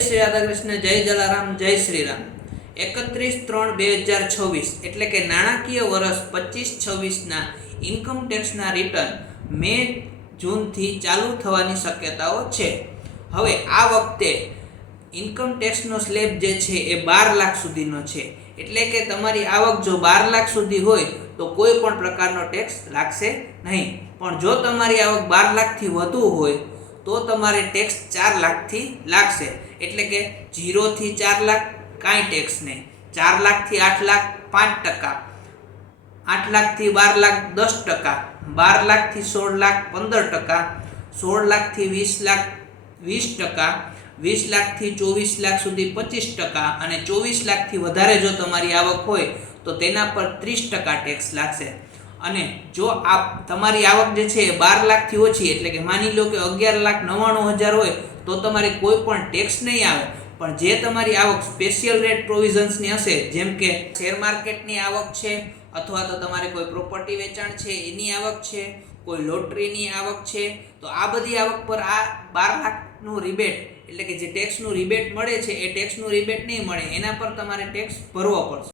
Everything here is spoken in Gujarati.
શ્રી રાધાકૃષ્ણ, જય જલારામ, જય શ્રી રામ. 31/3/2026 એટલે કે નાણાકીય વર્ષ 25-26ના ઇન્કમ ટેક્સના રિટર્ન મે જૂનથી ચાલુ થવાની શક્યતાઓ છે. હવે આ વખતે ઇન્કમ ટેક્સનો સ્લેબ જે છે એ 12 લાખ સુધીનો છે. એટલે કે તમારી આવક જો 12 લાખ સુધી હોય તો કોઈ પણ પ્રકારનો ટેક્સ લાગશે નહીં. પણ જો તમારી આવક 12 લાખથી વધુ હોય તો તમારે ટેક્સ 4 લાખથી લાગશે. એટલે કે 0 થી 4 લાખ કાંઈ ટેક્સ નહીં, 4 લાખથી 8 લાખ 5%, 8 લાખથી 12 લાખ 10%, 12 લાખથી 16 લાખ 15%, 16 લાખથી 20 લાખ 20%, 20 લાખથી 24 લાખ સુધી 25% અને 24 લાખથી વધારે જો તમારી આવક હોય તો તેના પર 30% ટેક્સ લાગશે. અને જો તમારી આવક જે છે એ 12 લાખથી ઓછી એટલે કે માની લો કે 11,99,000 હોય તો તમારે કોઈ પણ ટેક્સ નહીં આવે. પણ જે તમારી આવક સ્પેશિયલ રેટ પ્રોવિઝન્સની હશે, જેમ કે શેર માર્કેટની આવક છે, અથવા તો તમારે કોઈ પ્રોપર્ટી વેચાણ છે એની આવક છે, કોઈ લોટરીની આવક છે, તો આ બધી આવક પર આ 12 લાખનું રિબેટ એટલે કે જે ટેક્સનું રિબેટ મળે છે એ ટેક્સનું રિબેટ નહીં મળે, એના પર તમારે ટેક્સ ભરવો પડશે.